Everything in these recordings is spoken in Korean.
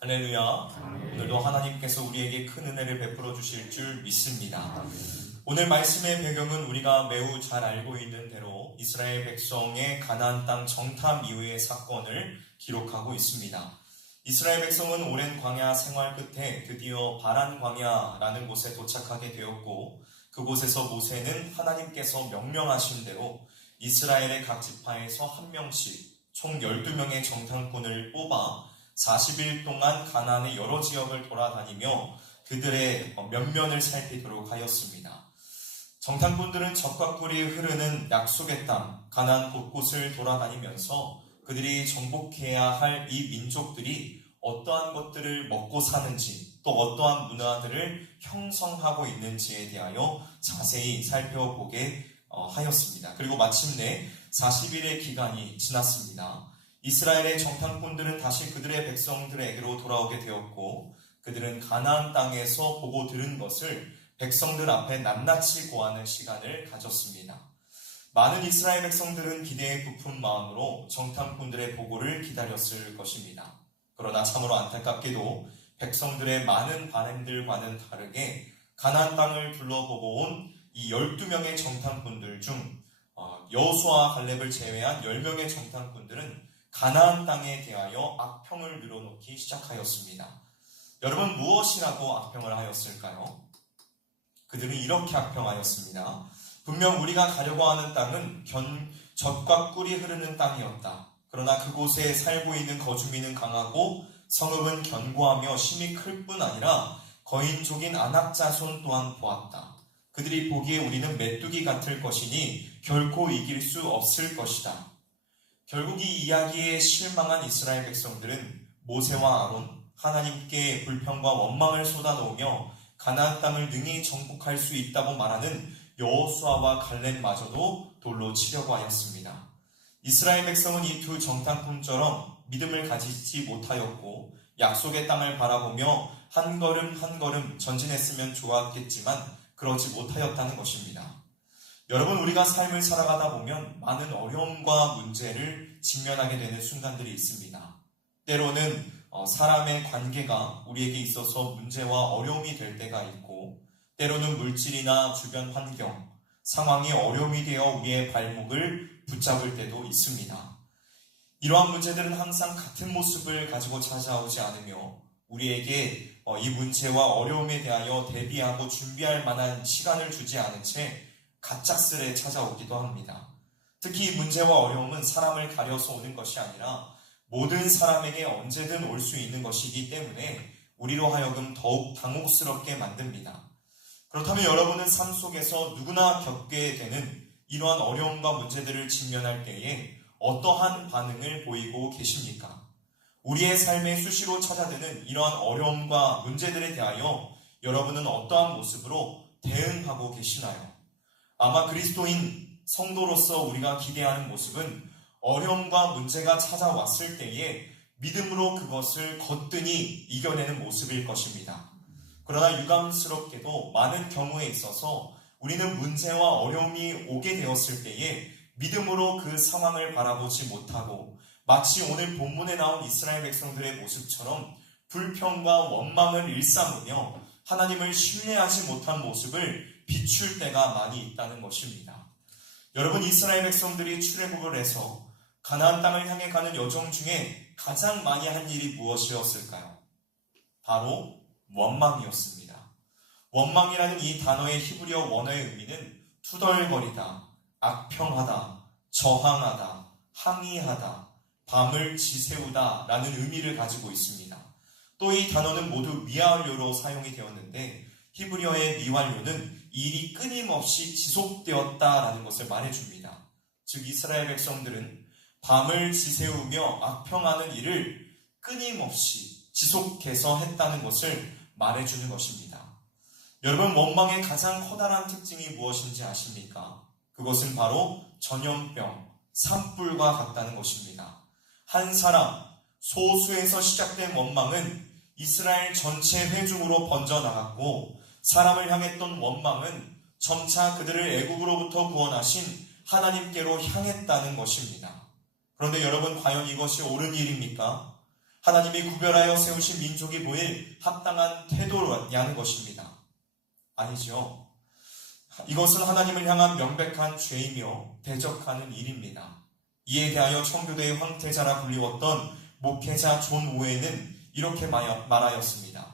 할렐루야. 오늘도 하나님께서 우리에게 큰 은혜를 베풀어 주실 줄 믿습니다. 오늘 말씀의 배경은 우리가 매우 잘 알고 있는 대로 이스라엘 백성의 가나안 땅 정탐 이후의 사건을 기록하고 있습니다. 이스라엘 백성은 오랜 광야 생활 끝에 드디어 바란 광야라는 곳에 도착하게 되었고, 그곳에서 모세는 하나님께서 명령하신 대로 이스라엘의 각 지파에서 한 명씩 총 12명의 정탐꾼을 뽑아 40일 동안 가나안의 여러 지역을 돌아다니며 그들의 면면을 살피도록 하였습니다. 정탐꾼들은 적과 꿀이 흐르는 약속의 땅 가나안 곳곳을 돌아다니면서 그들이 정복해야 할 이 민족들이 어떠한 것들을 먹고 사는지, 또 어떠한 문화들을 형성하고 있는지에 대하여 자세히 살펴보게 하였습니다. 그리고 마침내 40일의 기간이 지났습니다. 이스라엘의 정탐꾼들은 다시 그들의 백성들에게로 돌아오게 되었고, 그들은 가나안 땅에서 보고 들은 것을 백성들 앞에 낱낱이 고하는 시간을 가졌습니다. 많은 이스라엘 백성들은 기대에 부푼 마음으로 정탐꾼들의 보고를 기다렸을 것입니다. 그러나 참으로 안타깝게도 백성들의 많은 바램들과는 다르게 가나안 땅을 둘러보고 온 이 12명의 정탐꾼들 중 여호수아와 갈렙을 제외한 10명의 정탐꾼들은 가나안 땅에 대하여 악평을 늘어놓기 시작하였습니다. 여러분, 무엇이라고 악평을 하였을까요? 그들은 이렇게 악평하였습니다. 분명 우리가 가려고 하는 땅은 젖과 꿀이 흐르는 땅이었다. 그러나 그곳에 살고 있는 거주민은 강하고 성읍은 견고하며 심이 클 뿐 아니라 거인족인 아낙 자손 또한 보았다. 그들이 보기에 우리는 메뚜기 같을 것이니 결코 이길 수 없을 것이다. 결국 이 이야기에 실망한 이스라엘 백성들은 모세와 아론, 하나님께 불평과 원망을 쏟아놓으며 가나안 땅을 능히 정복할 수 있다고 말하는 여호수아와 갈렙마저도 돌로 치려고 하였습니다. 이스라엘 백성은 이 두 정탐꾼처럼 믿음을 가지지 못하였고, 약속의 땅을 바라보며 한 걸음 한 걸음 전진했으면 좋았겠지만 그러지 못하였다는 것입니다. 여러분, 우리가 삶을 살아가다 보면 많은 어려움과 문제를 직면하게 되는 순간들이 있습니다. 때로는 사람의 관계가 우리에게 있어서 문제와 어려움이 될 때가 있고, 때로는 물질이나 주변 환경, 상황이 어려움이 되어 우리의 발목을 붙잡을 때도 있습니다. 이러한 문제들은 항상 같은 모습을 가지고 찾아오지 않으며 우리에게 이 문제와 어려움에 대하여 대비하고 준비할 만한 시간을 주지 않은 채 갑작스레 찾아오기도 합니다. 특히 이 문제와 어려움은 사람을 가려서 오는 것이 아니라 모든 사람에게 언제든 올 수 있는 것이기 때문에 우리로 하여금 더욱 당혹스럽게 만듭니다. 그렇다면 여러분은 삶 속에서 누구나 겪게 되는 이러한 어려움과 문제들을 직면할 때에 어떠한 반응을 보이고 계십니까? 우리의 삶에 수시로 찾아드는 이러한 어려움과 문제들에 대하여 여러분은 어떠한 모습으로 대응하고 계시나요? 아마 그리스도인 성도로서 우리가 기대하는 모습은 어려움과 문제가 찾아왔을 때에 믿음으로 그것을 거뜬히 이겨내는 모습일 것입니다. 그러나 유감스럽게도 많은 경우에 있어서 우리는 문제와 어려움이 오게 되었을 때에 믿음으로 그 상황을 바라보지 못하고 마치 오늘 본문에 나온 이스라엘 백성들의 모습처럼 불평과 원망을 일삼으며 하나님을 신뢰하지 못한 모습을 비출 때가 많이 있다는 것입니다. 여러분, 이스라엘 백성들이 출애굽을 해서 가나안 땅을 향해 가는 여정 중에 가장 많이 한 일이 무엇이었을까요? 바로 원망이었습니다. 원망이라는 이 단어의 히브리어 원어의 의미는 투덜거리다, 악평하다, 저항하다, 항의하다, 밤을 지새우다 라는 의미를 가지고 있습니다. 또 이 단어는 모두 미완료로 사용이 되었는데 히브리어의 미완료는 일이 끊임없이 지속되었다라는 것을 말해줍니다. 즉 이스라엘 백성들은 밤을 지새우며 악평하는 일을 끊임없이 지속해서 했다는 것을 말해주는 것입니다. 여러분, 원망의 가장 커다란 특징이 무엇인지 아십니까? 그것은 바로 전염병, 산불과 같다는 것입니다. 한 사람, 소수에서 시작된 원망은 이스라엘 전체 회중으로 번져나갔고, 사람을 향했던 원망은 점차 그들을 애국으로부터 구원하신 하나님께로 향했다는 것입니다. 그런데 여러분, 과연 이것이 옳은 일입니까? 하나님이 구별하여 세우신 민족이 보일 합당한 태도라는 것입니다. 아니죠. 이것은 하나님을 향한 명백한 죄이며 대적하는 일입니다. 이에 대하여 청교도의 황태자라 불리웠던 목회자 존 오웨는 이렇게 말하였습니다.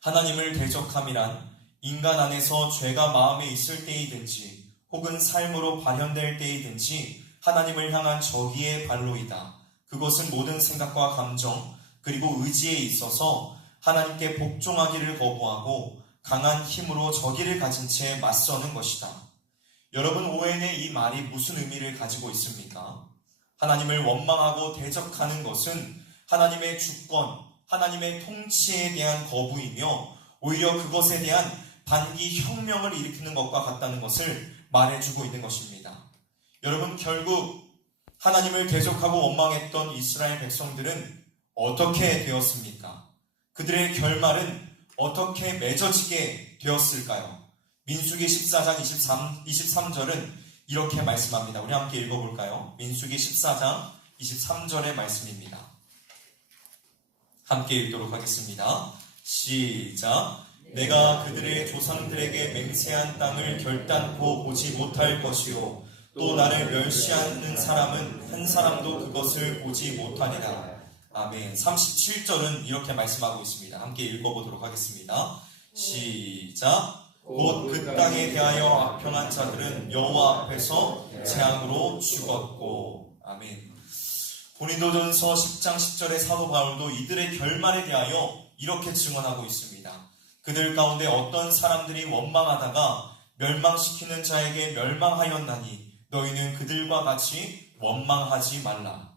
하나님을 대적함이란 인간 안에서 죄가 마음에 있을 때이든지 혹은 삶으로 발현될 때이든지 하나님을 향한 저희의 발로이다. 그것은 모든 생각과 감정 그리고 의지에 있어서 하나님께 복종하기를 거부하고 강한 힘으로 저기를 가진 채 맞서는 것이다. 여러분, 오웬의 이 말이 무슨 의미를 가지고 있습니까? 하나님을 원망하고 대적하는 것은 하나님의 주권, 하나님의 통치에 대한 거부이며 오히려 그것에 대한 반기 혁명을 일으키는 것과 같다는 것을 말해주고 있는 것입니다. 여러분, 결국 하나님을 대적하고 원망했던 이스라엘 백성들은 어떻게 되었습니까? 그들의 결말은 어떻게 맺어지게 되었을까요? 민수기 14장 23절은 이렇게 말씀합니다. 우리 함께 읽어볼까요? 민수기 14장 23절의 말씀입니다. 함께 읽도록 하겠습니다. 시작. 내가 그들의 조상들에게 맹세한 땅을 결단코 보지 못할 것이요 또 나를 멸시하는 사람은 한 사람도 그것을 보지 못하리라. 아멘. 37절은 이렇게 말씀하고 있습니다. 함께 읽어보도록 하겠습니다. 시작. 곧 그 땅에 대하여 악평한 자들은 여호와 앞에서 재앙으로 죽었고. 아멘. 고린도전서 10장 10절의 사도 바울도 이들의 결말에 대하여 이렇게 증언하고 있습니다. 그들 가운데 어떤 사람들이 원망하다가 멸망시키는 자에게 멸망하였나니 너희는 그들과 같이 원망하지 말라.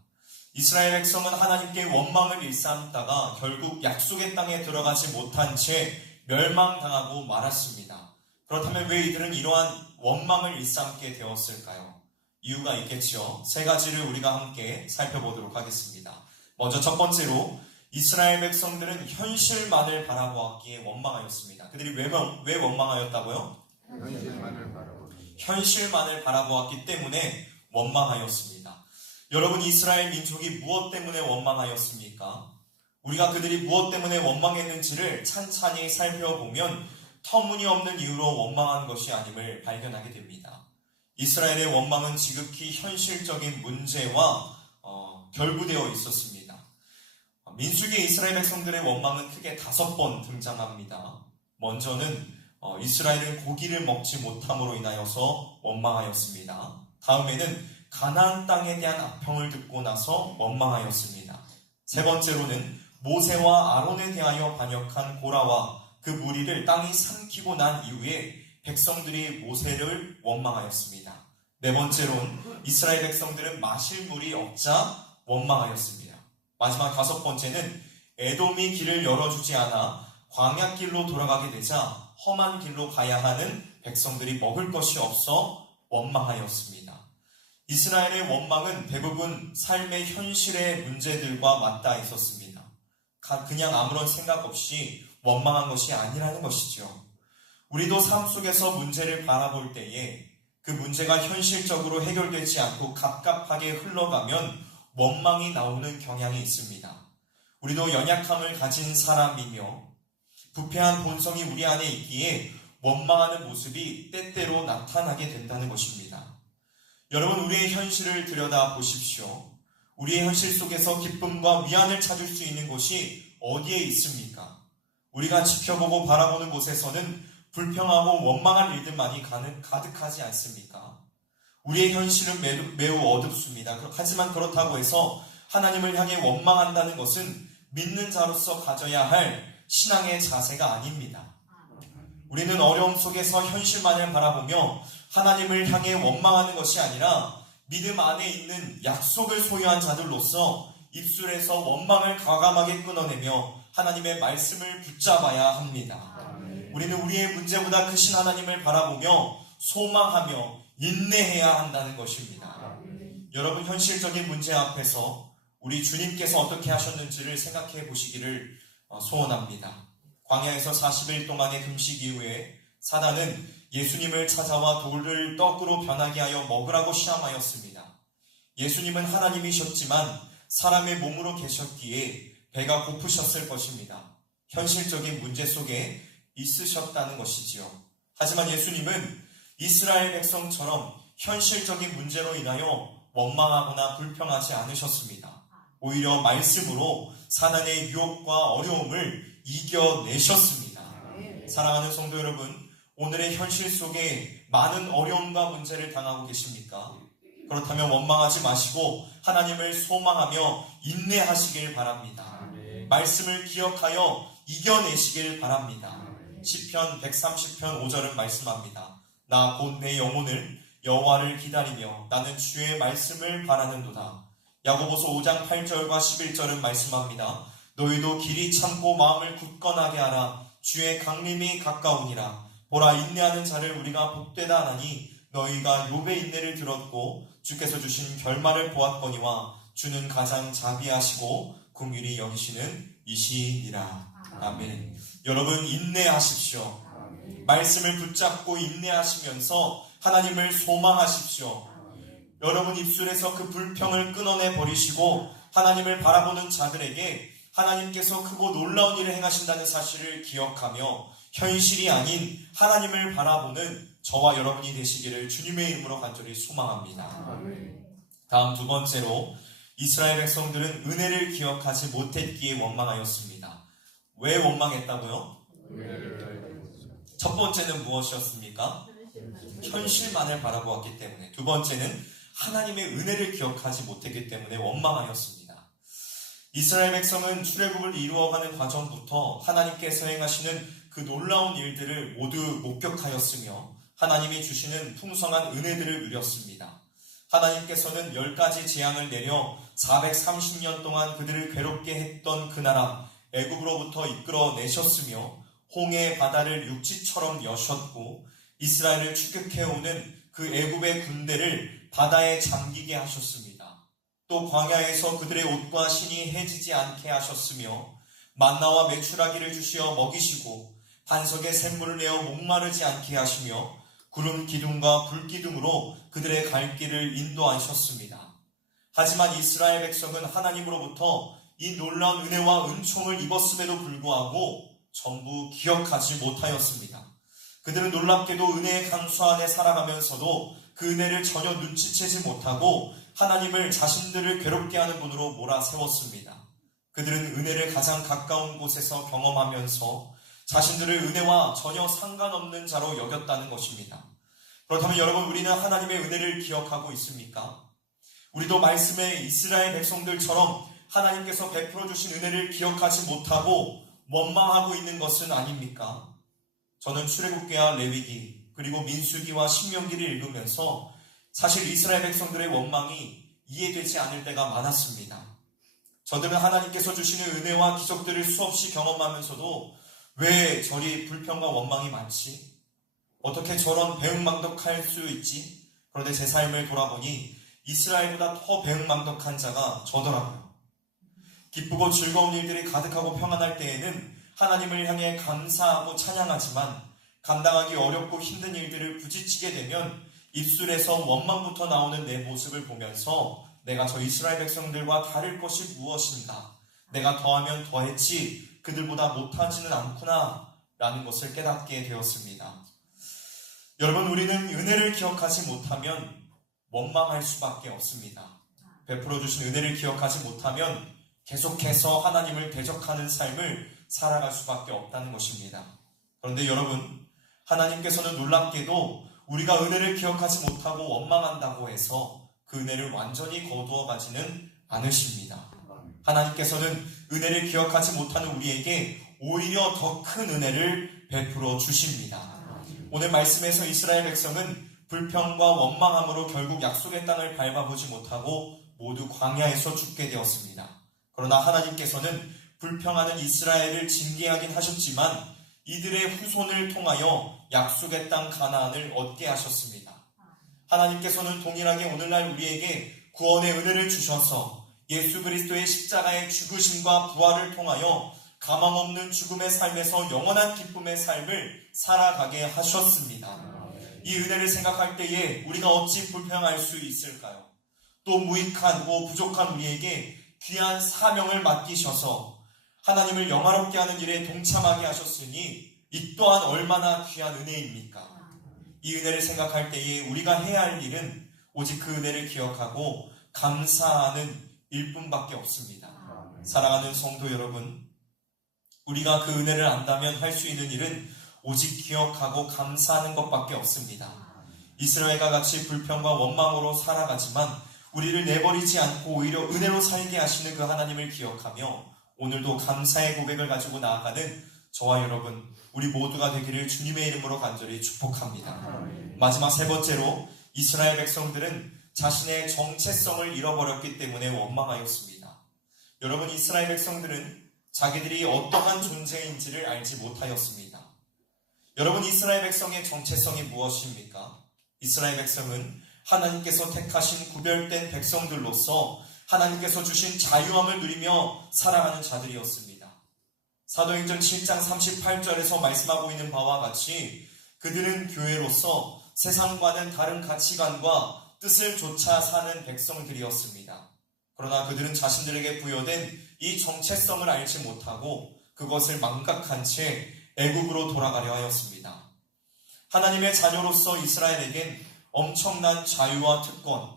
이스라엘 백성은 하나님께 원망을 일삼다가 결국 약속의 땅에 들어가지 못한 채 멸망당하고 말았습니다. 그렇다면 왜 이들은 이러한 원망을 일삼게 되었을까요? 이유가 있겠죠. 세 가지를 우리가 함께 살펴보도록 하겠습니다. 먼저 첫 번째로 이스라엘 백성들은 현실만을 바라보았기에 원망하였습니다. 그들이 왜 원망하였다고요? 현실만을 바라보았기 때문에 원망하였습니다. 여러분, 이스라엘 민족이 무엇 때문에 원망하였습니까? 우리가 그들이 무엇 때문에 원망했는지를 찬찬히 살펴보면 터무니없는 이유로 원망한 것이 아님을 발견하게 됩니다. 이스라엘의 원망은 지극히 현실적인 문제와 결부되어 있었습니다. 민수기의 이스라엘 백성들의 원망은 크게 5번 등장합니다. 먼저는 이스라엘은 고기를 먹지 못함으로 인하여서 원망하였습니다. 다음에는 가나안 땅에 대한 악평을 듣고 나서 원망하였습니다. 세 번째로는 모세와 아론에 대하여 반역한 고라와 그 무리를 땅이 삼키고 난 이후에 백성들이 모세를 원망하였습니다. 네 번째로는 이스라엘 백성들은 마실 물이 없자 원망하였습니다. 마지막 5번째는 에돔이 길을 열어주지 않아 광야길로 돌아가게 되자 험한 길로 가야 하는 백성들이 먹을 것이 없어 원망하였습니다. 이스라엘의 원망은 대부분 삶의 현실의 문제들과 맞닿아 있었습니다. 그냥 아무런 생각 없이 원망한 것이 아니라는 것이죠. 우리도 삶 속에서 문제를 바라볼 때에 그 문제가 현실적으로 해결되지 않고 갑갑하게 흘러가면 원망이 나오는 경향이 있습니다. 우리도 연약함을 가진 사람이며 부패한 본성이 우리 안에 있기에 원망하는 모습이 때때로 나타나게 된다는 것입니다. 여러분, 우리의 현실을 들여다 보십시오. 우리의 현실 속에서 기쁨과 위안을 찾을 수 있는 곳이 어디에 있습니까? 우리가 지켜보고 바라보는 곳에서는 불평하고 원망할 일들만이 가득하지 않습니까? 우리의 현실은 매우 어둡습니다. 하지만 그렇다고 해서 하나님을 향해 원망한다는 것은 믿는 자로서 가져야 할 신앙의 자세가 아닙니다. 우리는 어려움 속에서 현실만을 바라보며 하나님을 향해 원망하는 것이 아니라 믿음 안에 있는 약속을 소유한 자들로서 입술에서 원망을 과감하게 끊어내며 하나님의 말씀을 붙잡아야 합니다. 우리는 우리의 문제보다 크신 하나님을 바라보며 소망하며 인내해야 한다는 것입니다. 여러분, 현실적인 문제 앞에서 우리 주님께서 어떻게 하셨는지를 생각해 보시기를 소원합니다. 광야에서 40일 동안의 금식 이후에 사단은 예수님을 찾아와 돌을 떡으로 변하게 하여 먹으라고 시험하였습니다. 예수님은 하나님이셨지만 사람의 몸으로 계셨기에 배가 고프셨을 것입니다. 현실적인 문제 속에 있으셨다는 것이지요. 하지만 예수님은 이스라엘 백성처럼 현실적인 문제로 인하여 원망하거나 불평하지 않으셨습니다. 오히려 말씀으로 사단의 유혹과 어려움을 이겨내셨습니다. 사랑하는 성도 여러분, 오늘의 현실 속에 많은 어려움과 문제를 당하고 계십니까? 그렇다면 원망하지 마시고 하나님을 소망하며 인내하시길 바랍니다. 말씀을 기억하여 이겨내시길 바랍니다. 시편 130편 5절은 말씀합니다. 나 곧 내 영혼을 여호와를 기다리며 나는 주의 말씀을 바라는도다. 야고보서 5장 8절과 11절은 말씀합니다. 너희도 길이 참고 마음을 굳건하게 하라. 주의 강림이 가까우니라. 보라, 인내하는 자를 우리가 복되다 하나니 너희가 욥의 인내를 들었고 주께서 주신 결말을 보았거니와 주는 가장 자비하시고 긍휼히 여기시는 이시니라. 아멘. 여러분, 인내하십시오. 말씀을 붙잡고 인내하시면서 하나님을 소망하십시오. 여러분 입술에서 그 불평을 끊어내 버리시고 하나님을 바라보는 자들에게 하나님께서 크고 놀라운 일을 행하신다는 사실을 기억하며 현실이 아닌 하나님을 바라보는 저와 여러분이 되시기를 주님의 이름으로 간절히 소망합니다. 다음 두 번째로, 이스라엘 백성들은 은혜를 기억하지 못했기에 원망하였습니다. 왜 원망했다고요? 첫 번째는 무엇이었습니까? 현실만을 바라보았기 때문에. 두 번째는 하나님의 은혜를 기억하지 못했기 때문에 원망하였습니다. 이스라엘 백성은 출애굽을 이루어가는 과정부터 하나님께서 행하시는 그 놀라운 일들을 모두 목격하였으며 하나님이 주시는 풍성한 은혜들을 누렸습니다. 하나님께서는 10가지 재앙을 내려 430년 동안 그들을 괴롭게 했던 그 나라 애굽으로부터 이끌어내셨으며 홍해 바다를 육지처럼 여셨고 이스라엘을 추격해오는 그 애굽의 군대를 바다에 잠기게 하셨습니다. 또 광야에서 그들의 옷과 신이 해지지 않게 하셨으며 만나와 메추라기를 주시어 먹이시고 반석에 샘물을 내어 목마르지 않게 하시며 구름 기둥과 불 기둥으로 그들의 갈 길을 인도하셨습니다. 하지만 이스라엘 백성은 하나님으로부터 이 놀라운 은혜와 은총을 입었음에도 불구하고 전부 기억하지 못하였습니다. 그들은 놀랍게도 은혜의 강수 안에 살아가면서도 그 은혜를 전혀 눈치채지 못하고 하나님을 자신들을 괴롭게 하는 분으로 몰아세웠습니다. 그들은 은혜를 가장 가까운 곳에서 경험하면서 자신들을 은혜와 전혀 상관없는 자로 여겼다는 것입니다. 그렇다면 여러분, 우리는 하나님의 은혜를 기억하고 있습니까? 우리도 말씀의 이스라엘 백성들처럼 하나님께서 베풀어 주신 은혜를 기억하지 못하고 원망하고 있는 것은 아닙니까? 저는 출애굽기와 레위기 그리고 민수기와 신명기를 읽으면서 사실 이스라엘 백성들의 원망이 이해되지 않을 때가 많았습니다. 저들은 하나님께서 주시는 은혜와 기적들을 수없이 경험하면서도 왜 저리 불평과 원망이 많지? 어떻게 저런 배은망덕할 수 있지? 그런데 제 삶을 돌아보니 이스라엘보다 더 배은망덕한 자가 저더라고요. 기쁘고 즐거운 일들이 가득하고 평안할 때에는 하나님을 향해 감사하고 찬양하지만 감당하기 어렵고 힘든 일들을 부딪히게 되면 입술에서 원망부터 나오는 내 모습을 보면서 내가 저 이스라엘 백성들과 다를 것이 무엇인가? 내가 더하면 더했지 그들보다 못하지는 않구나 라는 것을 깨닫게 되었습니다. 여러분, 우리는 은혜를 기억하지 못하면 원망할 수밖에 없습니다. 베풀어 주신 은혜를 기억하지 못하면 계속해서 하나님을 대적하는 삶을 살아갈 수밖에 없다는 것입니다. 그런데 여러분, 하나님께서는 놀랍게도 우리가 은혜를 기억하지 못하고 원망한다고 해서 그 은혜를 완전히 거두어 가지는 않으십니다. 하나님께서는 은혜를 기억하지 못하는 우리에게 오히려 더 큰 은혜를 베풀어 주십니다. 오늘 말씀에서 이스라엘 백성은 불평과 원망함으로 결국 약속의 땅을 밟아보지 못하고 모두 광야에서 죽게 되었습니다. 그러나 하나님께서는 불평하는 이스라엘을 징계하긴 하셨지만 이들의 후손을 통하여 약속의 땅 가나안을 얻게 하셨습니다. 하나님께서는 동일하게 오늘날 우리에게 구원의 은혜를 주셔서 예수 그리스도의 십자가의 죽으심과 부활을 통하여 가망없는 죽음의 삶에서 영원한 기쁨의 삶을 살아가게 하셨습니다. 이 은혜를 생각할 때에 우리가 어찌 불평할 수 있을까요? 또 무익한 부족한 우리에게 귀한 사명을 맡기셔서 하나님을 영화롭게 하는 일에 동참하게 하셨으니 이 또한 얼마나 귀한 은혜입니까? 이 은혜를 생각할 때에 우리가 해야 할 일은 오직 그 은혜를 기억하고 감사하는 일뿐밖에 없습니다. 사랑하는 성도 여러분, 우리가 그 은혜를 안다면 할 수 있는 일은 오직 기억하고 감사하는 것밖에 없습니다. 이스라엘과 같이 불평과 원망으로 살아가지만 우리를 내버리지 않고 오히려 은혜로 살게 하시는 그 하나님을 기억하며 오늘도 감사의 고백을 가지고 나아가는 저와 여러분, 우리 모두가 되기를 주님의 이름으로 간절히 축복합니다. 마지막 세 번째로 이스라엘 백성들은 자신의 정체성을 잃어버렸기 때문에 원망하였습니다. 여러분, 이스라엘 백성들은 자기들이 어떠한 존재인지를 알지 못하였습니다. 여러분, 이스라엘 백성의 정체성이 무엇입니까? 이스라엘 백성은 하나님께서 택하신 구별된 백성들로서 하나님께서 주신 자유함을 누리며 살아가는 자들이었습니다. 사도행전 7장 38절에서 말씀하고 있는 바와 같이 그들은 교회로서 세상과는 다른 가치관과 뜻을 좇아 사는 백성들이었습니다. 그러나 그들은 자신들에게 부여된 이 정체성을 알지 못하고 그것을 망각한 채 애국으로 돌아가려 하였습니다. 하나님의 자녀로서 이스라엘에겐 엄청난 자유와 특권,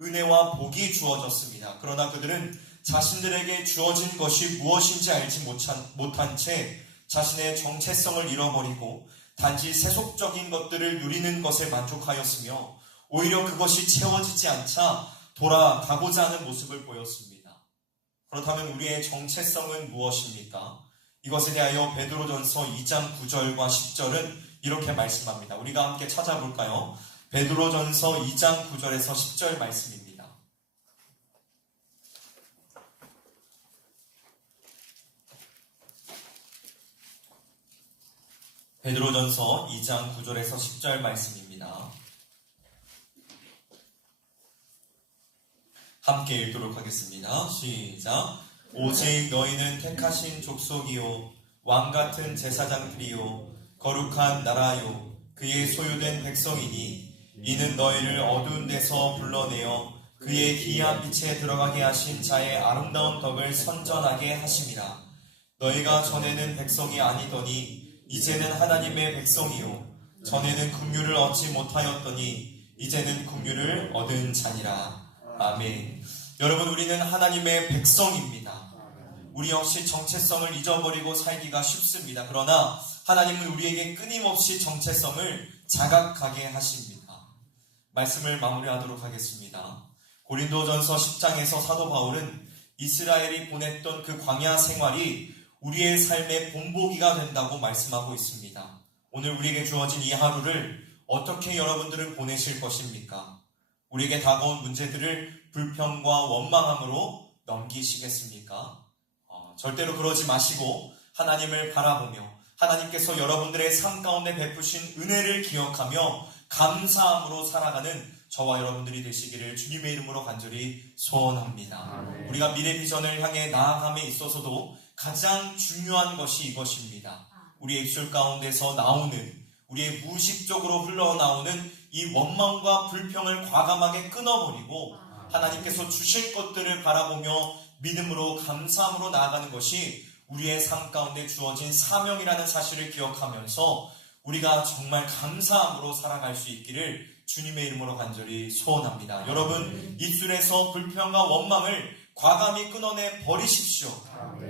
은혜와 복이 주어졌습니다. 그러나 그들은 자신들에게 주어진 것이 무엇인지 알지 못한 채 자신의 정체성을 잃어버리고 단지 세속적인 것들을 누리는 것에 만족하였으며 오히려 그것이 채워지지 않자 돌아가고자 하는 모습을 보였습니다. 그렇다면 우리의 정체성은 무엇입니까? 이것에 대하여 베드로전서 2장 9절과 10절은 이렇게 말씀합니다. 우리가 함께 찾아볼까요? 베드로전서 2장 9절에서 10절 말씀입니다. 베드로전서 2장 9절에서 10절 말씀입니다. 함께 읽도록 하겠습니다. 시작. 오직 너희는 택하신 족속이요 왕같은 제사장들이요 거룩한 나라요 그의 소유된 백성이니 이는 너희를 어두운 데서 불러내어 그의 기이한 빛에 들어가게 하신 자의 아름다운 덕을 선전하게 하심이라. 너희가 전에는 백성이 아니더니 이제는 하나님의 백성이요 전에는 긍휼을 얻지 못하였더니 이제는 긍휼을 얻은 자니라. 아멘. 여러분, 우리는 하나님의 백성입니다. 우리 역시 정체성을 잊어버리고 살기가 쉽습니다. 그러나 하나님은 우리에게 끊임없이 정체성을 자각하게 하십니다. 말씀을 마무리하도록 하겠습니다. 고린도전서 10장에서 사도 바울은 이스라엘이 보냈던 그 광야 생활이 우리의 삶의 본보기가 된다고 말씀하고 있습니다. 오늘 우리에게 주어진 이 하루를 어떻게 여러분들은 보내실 것입니까? 우리에게 다가온 문제들을 불평과 원망함으로 넘기시겠습니까? 절대로 그러지 마시고 하나님을 바라보며 하나님께서 여러분들의 삶 가운데 베푸신 은혜를 기억하며 감사함으로 살아가는 저와 여러분들이 되시기를 주님의 이름으로 간절히 소원합니다. 우리가 미래 비전을 향해 나아감에 있어서도 가장 중요한 것이 이것입니다. 우리의 입술 가운데서 나오는, 우리의 무의식적으로 흘러나오는 이 원망과 불평을 과감하게 끊어버리고 하나님께서 주실 것들을 바라보며 믿음으로 감사함으로 나아가는 것이 우리의 삶 가운데 주어진 사명이라는 사실을 기억하면서 우리가 정말 감사함으로 살아갈 수 있기를 주님의 이름으로 간절히 소원합니다. 여러분, 입술에서 불평과 원망을 과감히 끊어내 버리십시오.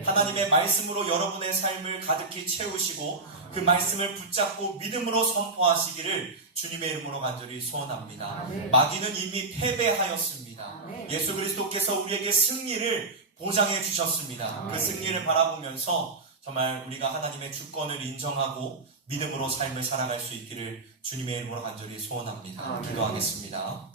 하나님의 말씀으로 여러분의 삶을 가득히 채우시고 그 말씀을 붙잡고 믿음으로 선포하시기를 주님의 이름으로 간절히 소원합니다. 마귀는 이미 패배하였습니다. 예수 그리스도께서 우리에게 승리를 보장해 주셨습니다. 그 승리를 바라보면서 정말 우리가 하나님의 주권을 인정하고 믿음으로 삶을 살아갈 수 있기를 주님의 이름으로 간절히 소원합니다. 기도하겠습니다.